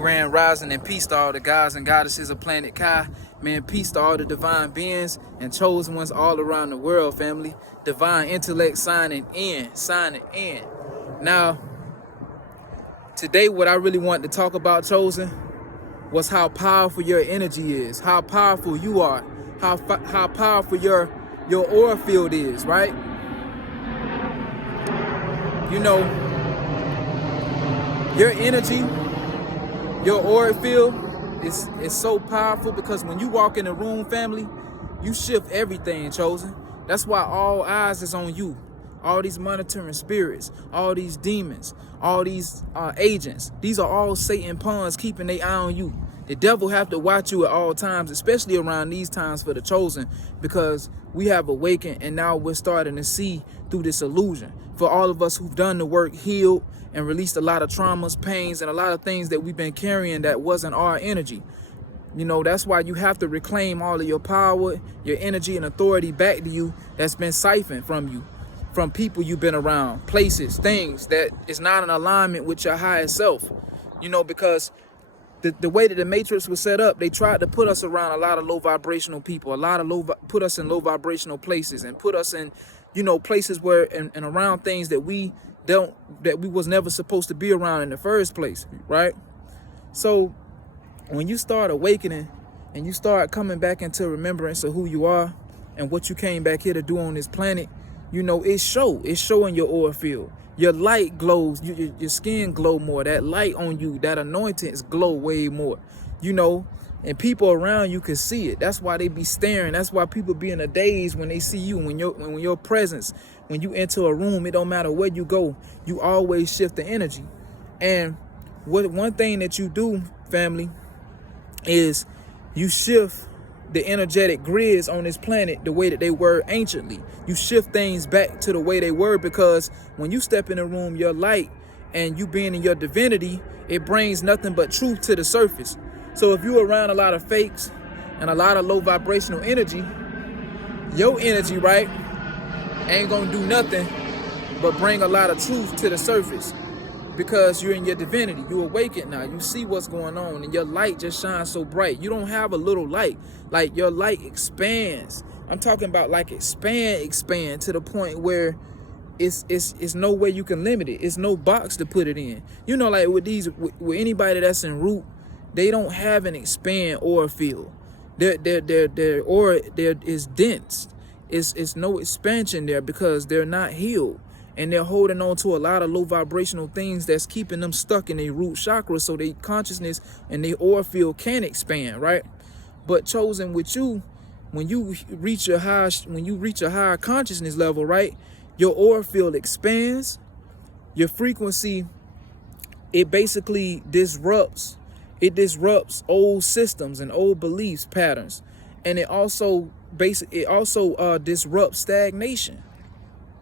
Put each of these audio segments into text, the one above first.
Grand Rising, and peace to all the gods and goddesses of planet Kai. Man, peace to all the divine beings and chosen ones all around the world, family. Divine intellect signing in. Now, today what I really want to talk about, chosen, was how powerful your energy is, how powerful you are, how powerful your aura field is, right? You know, your energy, your aura field is so powerful because when you walk in the room, family, you shift everything, chosen. That's why all eyes is on you. All these monitoring spirits, all these demons, all these agents, these are all Satan pawns keeping their eye on you. The devil have to watch you at all times, especially around these times for the chosen, because we have awakened and now we're starting to see through this illusion. For all of us who've done the work, healed, and released a lot of traumas, pains, and a lot of things that we've been carrying that wasn't our energy. You know, that's why you have to reclaim all of your power, your energy, and authority back to you that's been siphoned from you, from people you've been around, places, things that is not in alignment with your higher self. You know, because the way that the Matrix was set up, they tried to put us around a lot of low vibrational people, put us in low vibrational places, and put us in, you know, places where and around things that we was never supposed to be around in the first place, right? So when you start awakening and you start coming back into remembrance of who you are and what you came back here to do on this planet, you know, it's showing your aura field. Your light glows, your skin glow more. That light on you, that anointings glow way more, you know, and people around you can see it. That's why they be staring. That's why people be in a daze when they see you, when your presence, when you enter a room, it don't matter where you go, you always shift the energy. And one thing that you do, family, is you shift the energetic grids on this planet the way that they were anciently. You shift things back to the way they were, because when you step in a room, your light and you being in your divinity, it brings nothing but truth to the surface. So if you're around a lot of fakes and a lot of low vibrational energy, your energy, right, ain't gonna do nothing but bring a lot of truth to the surface. Because you're in your divinity, you awaken now, you see what's going on, and your light just shines so bright. You don't have a little light, like your light expands. I'm talking about like expand to the point where it's no way you can limit it. It's no box to put it in. You know, like with anybody that's in root, they don't have an expand aura field. Their aura there is dense. It's no expansion there because they're not healed. And they're holding on to a lot of low vibrational things that's keeping them stuck in their root chakra, so their consciousness and their aura field can expand, right? But chosen with you, when you reach a higher consciousness level, right, your aura field expands. Your frequency, it basically disrupts old systems and old beliefs patterns, and it also disrupts stagnation.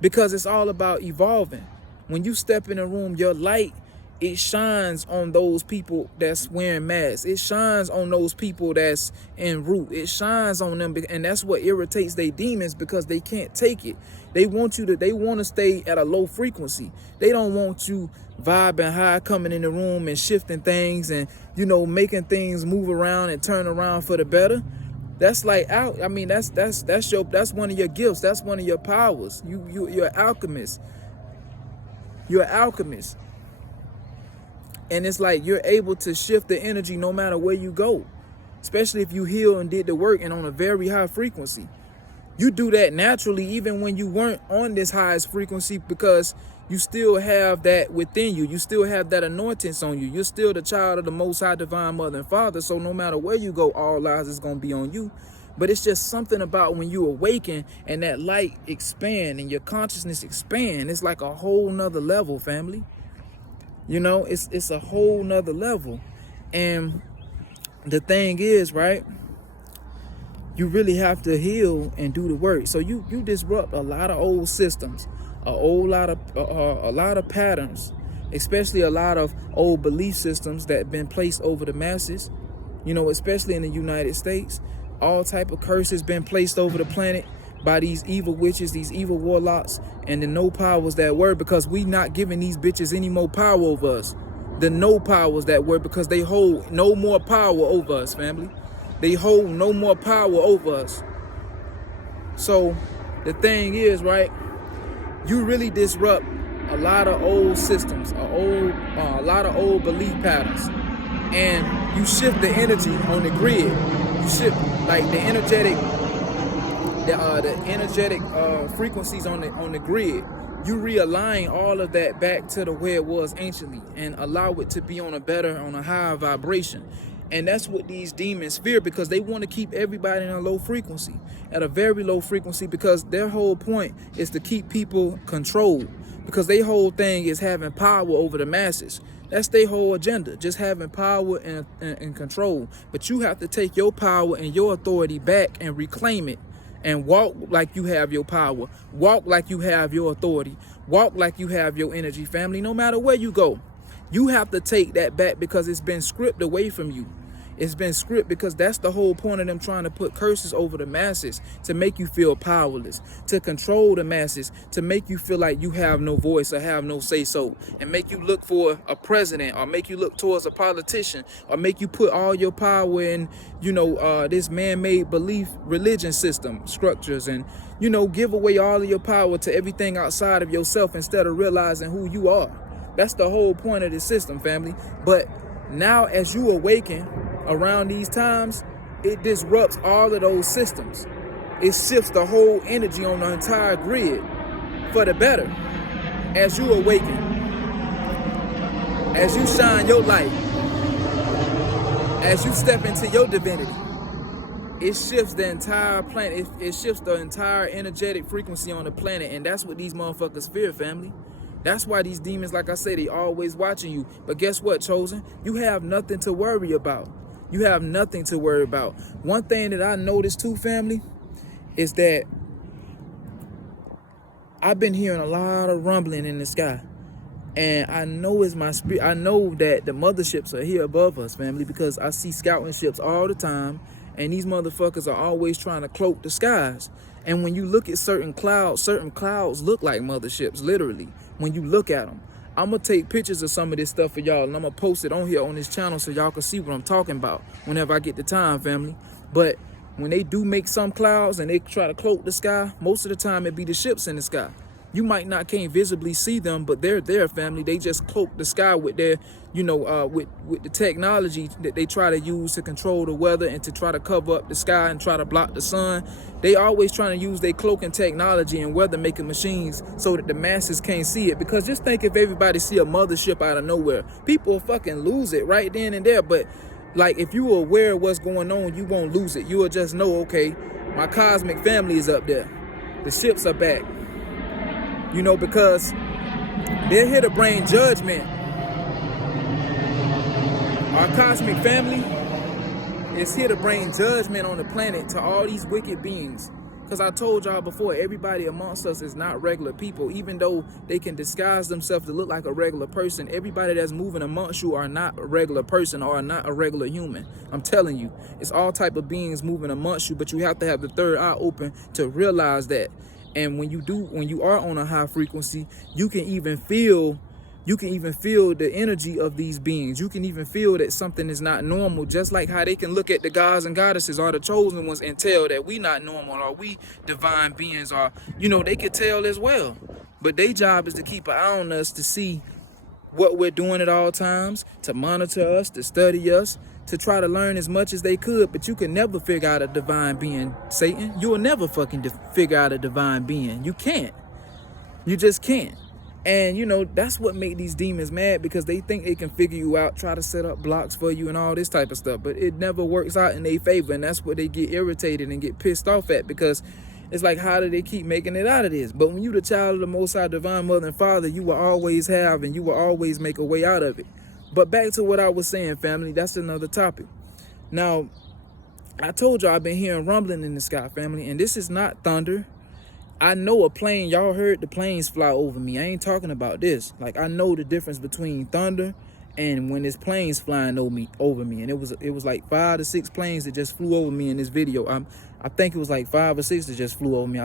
Because it's all about evolving. When you step in a room, your light, it shines on those people that's wearing masks. It shines on those people that's en route. It shines on them, and that's what irritates their demons, because they can't take it. They want to stay at a low frequency. They don't want you vibing high, coming in the room and shifting things and, you know, making things move around and turn around for the better. That's like I mean, that's one of your gifts. That's one of your powers. You're an alchemist. You're an alchemist. And it's like you're able to shift the energy no matter where you go, especially if you heal and did the work and on a very high frequency. You do that naturally even when you weren't on this highest frequency, because you still have that within you. You still have that anointings on you. You're still the child of the Most High Divine Mother and Father. So no matter where you go, all eyes is going to be on you. But it's just something about when you awaken and that light expand and your consciousness expand. It's like a whole nother level, family. You know, it's a whole nother level. And the thing is, right, you really have to heal and do the work. So you disrupt a lot of old systems, a lot of patterns, especially a lot of old belief systems that have been placed over the masses, you know, especially in the United States. All type of curses been placed over the planet by these evil witches, these evil warlocks, and the no powers that were, because we not giving these bitches any more power over us. the no powers that were, because they hold no more power over us, family. They hold no more power over us. So the thing is, right, you really disrupt a lot of old systems, a lot of old belief patterns, and you shift the energy on the grid. You shift like the energetic frequencies on the grid. You realign all of that back to the way it was anciently and allow it to be on a higher vibration. And that's what these demons fear, because they want to keep everybody in a low frequency, at a very low frequency, because their whole point is to keep people controlled, because their whole thing is having power over the masses. That's their whole agenda, just having power and control. But you have to take your power and your authority back and reclaim it, and walk like you have your power, walk like you have your authority, walk like you have your energy, family. No matter where you go, you have to take that back, because it's been stripped away from you. It's been stripped, because that's the whole point of them trying to put curses over the masses, to make you feel powerless, to control the masses, to make you feel like you have no voice or have no say-so, and make you look for a president, or make you look towards a politician, or make you put all your power in, this man-made belief religion system structures, and, give away all of your power to everything outside of yourself instead of realizing who you are. That's the whole point of this system, family. But now, as you awaken around these times, it disrupts all of those systems. It shifts the whole energy on the entire grid for the better. As you awaken, as you shine your light, as you step into your divinity, it shifts the entire planet. It shifts the entire energetic frequency on the planet. And that's what these motherfuckers fear, family. That's why these demons, like I said, they always watching you. But guess what, Chosen? You have nothing to worry about. You have nothing to worry about. One thing that I noticed too, family, is that I've been hearing a lot of rumbling in the sky. And I know it's my spirit. I know that the motherships are here above us, family, because I see scouting ships all the time. And these motherfuckers are always trying to cloak the skies. And when you look at certain clouds look like motherships, literally, when you look at them. I'm going to take pictures of some of this stuff for y'all, and I'm going to post it on here on this channel so y'all can see what I'm talking about whenever I get the time, family. But when they do make some clouds and they try to cloak the sky, most of the time it be the ships in the sky. You can't visibly see them, but they're there, family. They just cloak the sky with their, with the technology that they try to use to control the weather and to try to cover up the sky and try to block the sun. They always trying to use their cloaking technology and weather making machines so that the masses can't see it. Because just think, if everybody see a mothership out of nowhere, people will fucking lose it right then and there. But like, if you are aware of what's going on, you won't lose it. You will just know, okay, my cosmic family is up there. The ships are back. Because they're here to bring judgment. Our cosmic family is here to bring judgment on the planet to all these wicked beings. Because I told y'all before, everybody amongst us is not regular people. Even though they can disguise themselves to look like a regular person, everybody that's moving amongst you are not a regular person or are not a regular human. I'm telling you, it's all type of beings moving amongst you, but you have to have the third eye open to realize that. And when you are on a high frequency, you can even feel the energy of these beings. You can even feel that something is not normal, just like how they can look at the gods and goddesses or the chosen ones and tell that we not normal, or we divine beings, or, they could tell as well. But their job is to keep an eye on us, to see what we're doing at all times, to monitor us, to study us, to try to learn as much as they could. But you can never figure out a divine being, Satan. You will never fucking figure out a divine being. You can't. You just can't. And, that's what make these demons mad, because they think they can figure you out, try to set up blocks for you and all this type of stuff. But it never works out in their favor. And that's what they get irritated and get pissed off at, because it's like, how do they keep making it out of this? But when you the child of the Most High Divine Mother and Father, you will always have and you will always make a way out of it. But back to what I was saying, family, that's another topic. Now, I told y'all I've been hearing rumbling in the sky, family, and this is not thunder. I know a plane, y'all heard the planes fly over me. I ain't talking about this. Like, I know the difference between thunder and when there's planes flying over me. And it was like 5 to 6 planes that just flew over me in this video. I think it was like 5 or 6 that just flew over me,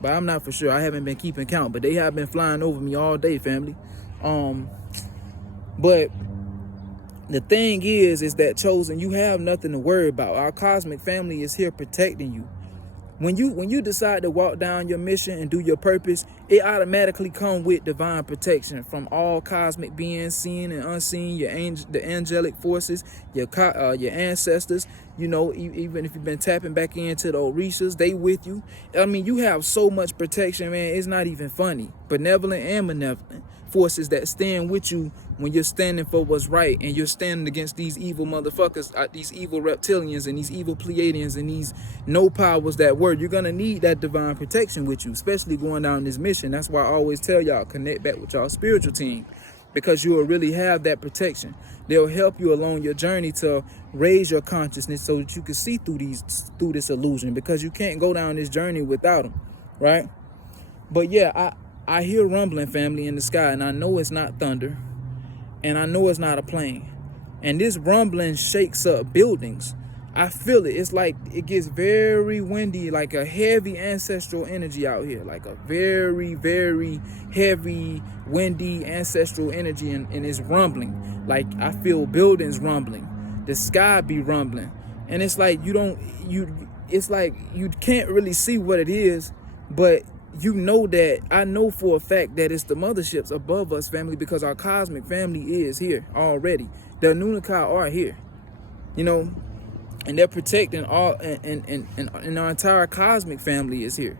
but I'm not for sure. I haven't been keeping count, but they have been flying over me all day, family. But The thing is that, chosen, you have nothing to worry about. Our cosmic family is here protecting you. When you decide to walk down your mission and do your purpose, it automatically comes with divine protection from all cosmic beings, seen and unseen, the angelic forces, your ancestors. You know, even if you've been tapping back into the Orishas, they with you. I mean, you have so much protection, man. It's not even funny. Benevolent and malevolent forces that stand with you when you're standing for what's right, and you're standing against these evil motherfuckers, these evil reptilians and these evil Pleiadians and these no powers that were. You're gonna need that divine protection with you, especially going down this mission. That's why I always tell y'all, connect back with y'all spiritual team, because you will really have that protection. They'll help you along your journey to raise your consciousness so that you can see through this illusion, because you can't go down this journey without them, right? But yeah, I hear rumbling, family, in the sky, and I know it's not thunder, and I know it's not a plane. And this rumbling shakes up buildings. I feel it. It's like it gets very windy, like a heavy ancestral energy out here, like a very, very heavy, windy ancestral energy, and it's rumbling. Like I feel buildings rumbling, the sky be rumbling, and it's like it's like you can't really see what it is, but you know that I know for a fact that it's the motherships above us, family, because our cosmic family is here already. The Anunnaki are here, you know, and they're protecting all, and our entire cosmic family is here.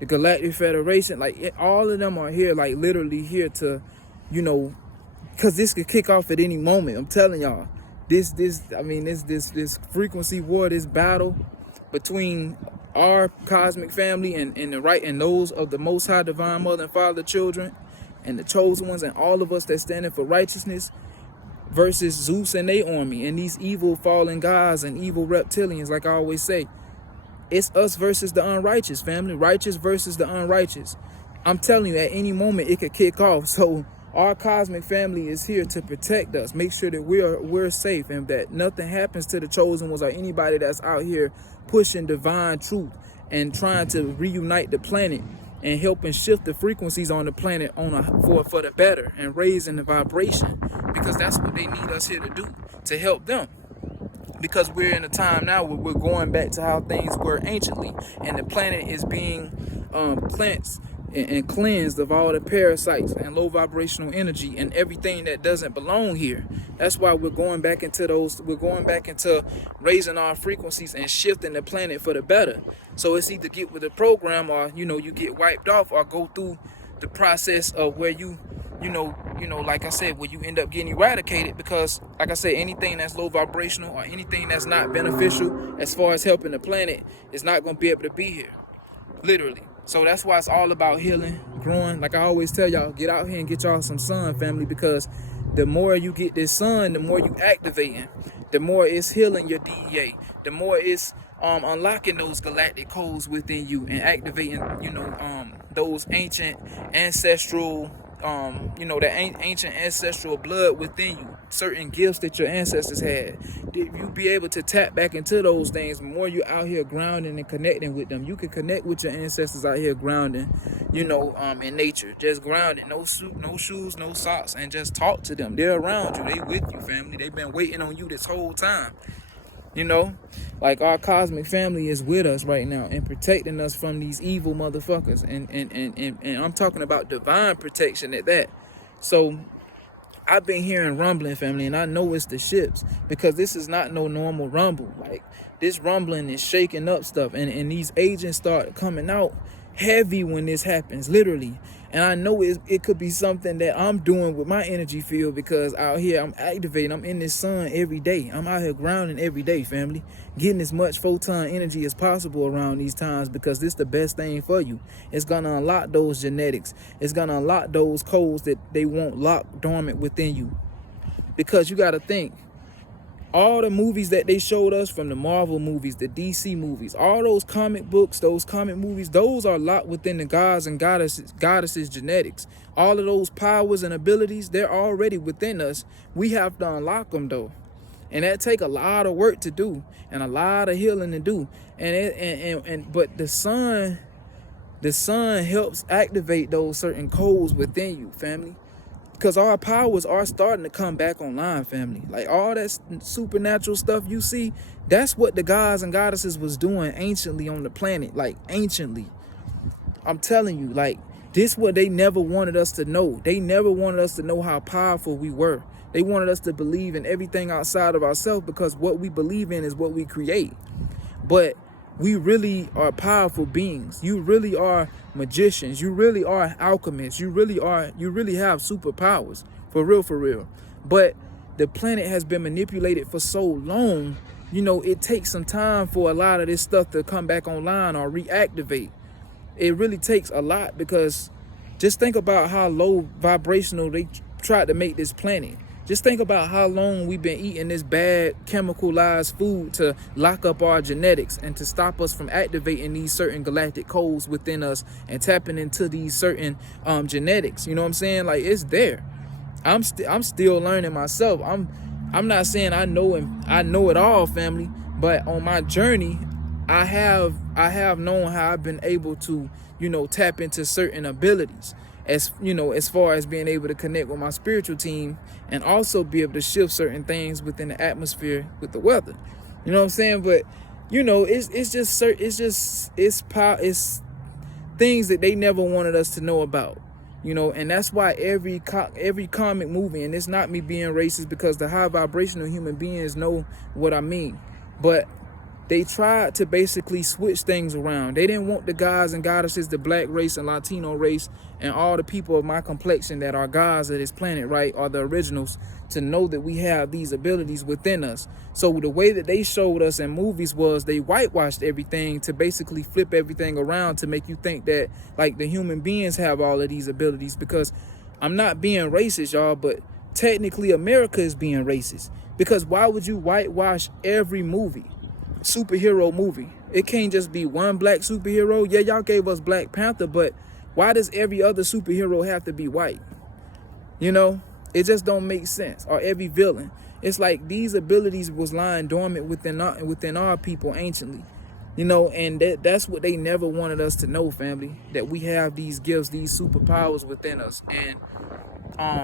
The Galactic Federation, like all of them are here, like literally here to, you know, because this could kick off at any moment. I'm telling y'all, this frequency war, this battle between our cosmic family and those of the Most High Divine Mother and Father children, and the chosen ones, and all of us that standing for righteousness, versus Zeus and their army and these evil fallen gods and evil reptilians. Like I always say, it's us versus the unrighteous, family. Righteous versus the unrighteous. I'm telling you, at any moment it could kick off. So our cosmic family is here to protect us, make sure that we're safe, and that nothing happens to the chosen ones or anybody that's out here pushing divine truth and trying to reunite the planet and helping shift the frequencies on the planet for the better and raising the vibration, because that's what they need us here to do, to help them. Because we're in a time now where we're going back to how things were anciently, and the planet is being cleansed and cleansed of all the parasites and low vibrational energy and everything that doesn't belong here. That's why we're going back into raising our frequencies and shifting the planet for the better. So it's either get with the program, or you get wiped off, or go through the process of where you like I said, where you end up getting eradicated, because like I said, anything that's low vibrational or anything that's not beneficial as far as helping the planet is not going to be able to be here, literally. So that's why it's all about healing, growing. Like I always tell y'all, get out here and get y'all some sun, family, because the more you get this sun, the more you activating, the more it's healing your DEA, the more it's unlocking those galactic codes within you and activating, those ancient ancestral, that ancient ancestral blood within you, certain gifts that your ancestors had. You be able to tap back into those things. The more you out here grounding and connecting with them, you can connect with your ancestors out here grounding, in nature, just grounding, no shoes, no socks, and just talk to them. They're around you, they with you, family. They've been waiting on you this whole time. Like our cosmic family is with us right now and protecting us from these evil motherfuckers, and I'm talking about divine protection at that. So I've been hearing rumbling, family, and I know it's the ships, because this is not no normal rumble. Like this rumbling is shaking up stuff, and these agents start coming out heavy when this happens, literally. And I know it could be something that I'm doing with my energy field, because out here I'm activating, I'm in this sun every day, I'm out here grounding every day, family, getting as much photon energy as possible around these times, because this is the best thing for you. It's gonna unlock those genetics, it's gonna unlock those codes that they want locked dormant within you. Because you gotta think, all the movies that they showed us, from the Marvel movies, the DC movies, all those comic books, those comic movies, those are locked within the gods and goddesses genetics. All of those powers and abilities, they're already within us. We have to unlock them though, and that take a lot of work to do and a lot of healing to do. But the sun helps activate those certain codes within you, family. Because our powers are starting to come back online, family. Like all that supernatural stuff you see, that's what the gods and goddesses was doing anciently on the planet. Like anciently. I'm telling you, like, this what they never wanted us to know. They never wanted us to know how powerful we were. They wanted us to believe in everything outside of ourselves, because what we believe in is what we create. But we really are powerful beings. You really are magicians. You really are alchemists. You really have superpowers. For real, for real. But the planet has been manipulated for so long, you know, it takes some time for a lot of this stuff to come back online or reactivate. It really takes a lot, because just think about how low vibrational they tried to make this planet. Just think about how long we've been eating this bad chemicalized food to lock up our genetics and to stop us from activating these certain galactic codes within us and tapping into these certain genetics. You know what I'm saying? Like, it's there. I'm still learning myself. I'm not saying I know it all, family, but on my journey, I have known how I've been able to, you know, tap into certain abilities, as you know, as far as being able to connect with my spiritual team and also be able to shift certain things within the atmosphere with the weather. You know what I'm saying? But you know, it's things that they never wanted us to know about. You know, and that's why every comic movie, and it's not me being racist, because the high vibrational human beings know what I mean, but they tried to basically switch things around. They didn't want the gods and goddesses, the black race and Latino race, and all the people of my complexion that are gods of this planet, right, are the originals, to know that we have these abilities within us. So the way that they showed us in movies was they whitewashed everything to basically flip everything around to make you think that, like, the human beings have all of these abilities. Because I'm not being racist, y'all, but technically America is being racist. Because why would you whitewash every superhero movie? It can't just be one black superhero. Yeah, y'all gave us Black Panther, but why does every other superhero have to be white? You know, it just don't make sense. Or every villain. It's like these abilities was lying dormant within our people anciently. You know, and that's what they never wanted us to know, family, that we have these gifts, these superpowers within us. And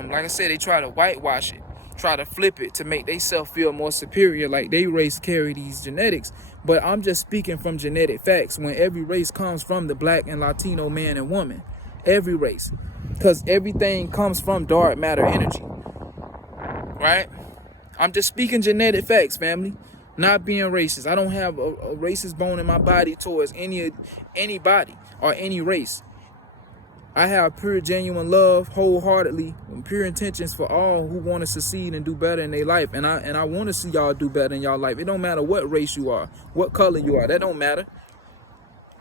like I said, they try to whitewash it, try to flip it to make themselves feel more superior, like they race carry these genetics. But I'm just speaking from genetic facts, when every race comes from the black and Latino man and woman. Every race. Because everything comes from dark matter energy. Right? I'm just speaking genetic facts, family. Not being racist. I don't have a racist bone in my body towards anybody or any race. I have pure, genuine love, wholeheartedly, and pure intentions for all who want to succeed and do better in their life. And I want to see y'all do better in y'all life. It don't matter what race you are, what color you are. That don't matter.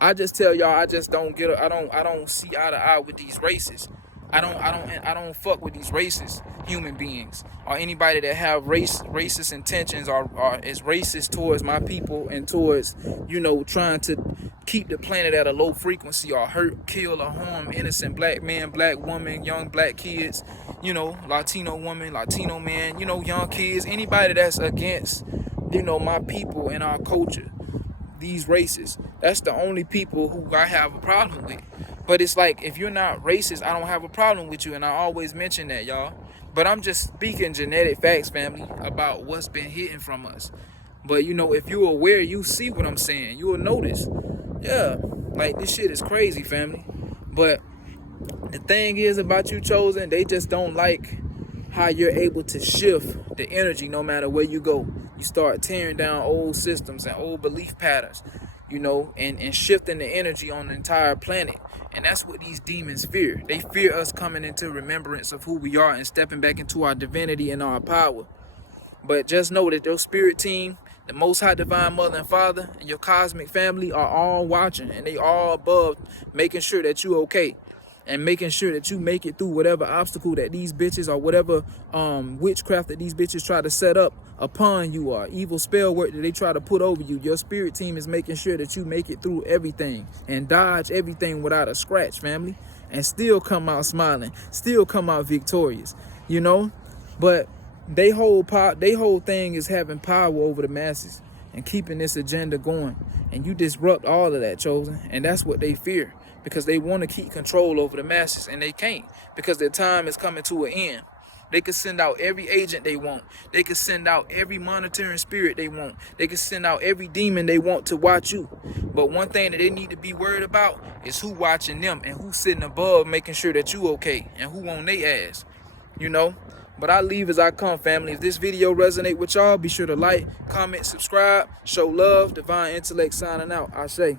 I just tell y'all, I just don't get. I don't see eye to eye with these races. I don't fuck with these racist human beings or anybody that have racist intentions or is racist towards my people and towards, you know, trying to keep the planet at a low frequency or hurt, kill, or harm innocent black man, black woman, young black kids, you know, Latino woman, Latino man, you know, young kids, anybody that's against, you know, my people and our culture, these races. That's the only people who I have a problem with. But it's like, if you're not racist, I don't have a problem with you. And I always mention that, y'all. But I'm just speaking genetic facts, family, about what's been hidden from us. But, you know, if you're aware, you see what I'm saying. You will notice. Yeah, like, this shit is crazy, family. But the thing is about you, Chosen, they just don't like how you're able to shift the energy no matter where you go. You start tearing down old systems and old belief patterns, you know, and shifting the energy on the entire planet. And that's what these demons fear. They fear us coming into remembrance of who we are and stepping back into our divinity and our power. But just know that your spirit team, the Most High Divine Mother and Father, and your cosmic family are all watching, and they all above, making sure that you're okay. And making sure that you make it through whatever obstacle that these bitches or whatever witchcraft that these bitches try to set up upon you, or evil spell work that they try to put over you. Your spirit team is making sure that you make it through everything and dodge everything without a scratch, family, and still come out smiling, still come out victorious, you know. But they whole thing is having power over the masses and keeping this agenda going, and you disrupt all of that, Chosen, and that's what they fear. Because they want to keep control over the masses, and they can't, because their time is coming to an end. They could send out every agent they want. They could send out every monitoring spirit they want. They could send out every demon they want to watch you. But one thing that they need to be worried about is who watching them and who's sitting above making sure that you okay and who on their ass, you know? But I leave as I come, family. If this video resonate with y'all, be sure to like, comment, subscribe, show love. Divine Intellect signing out. I say.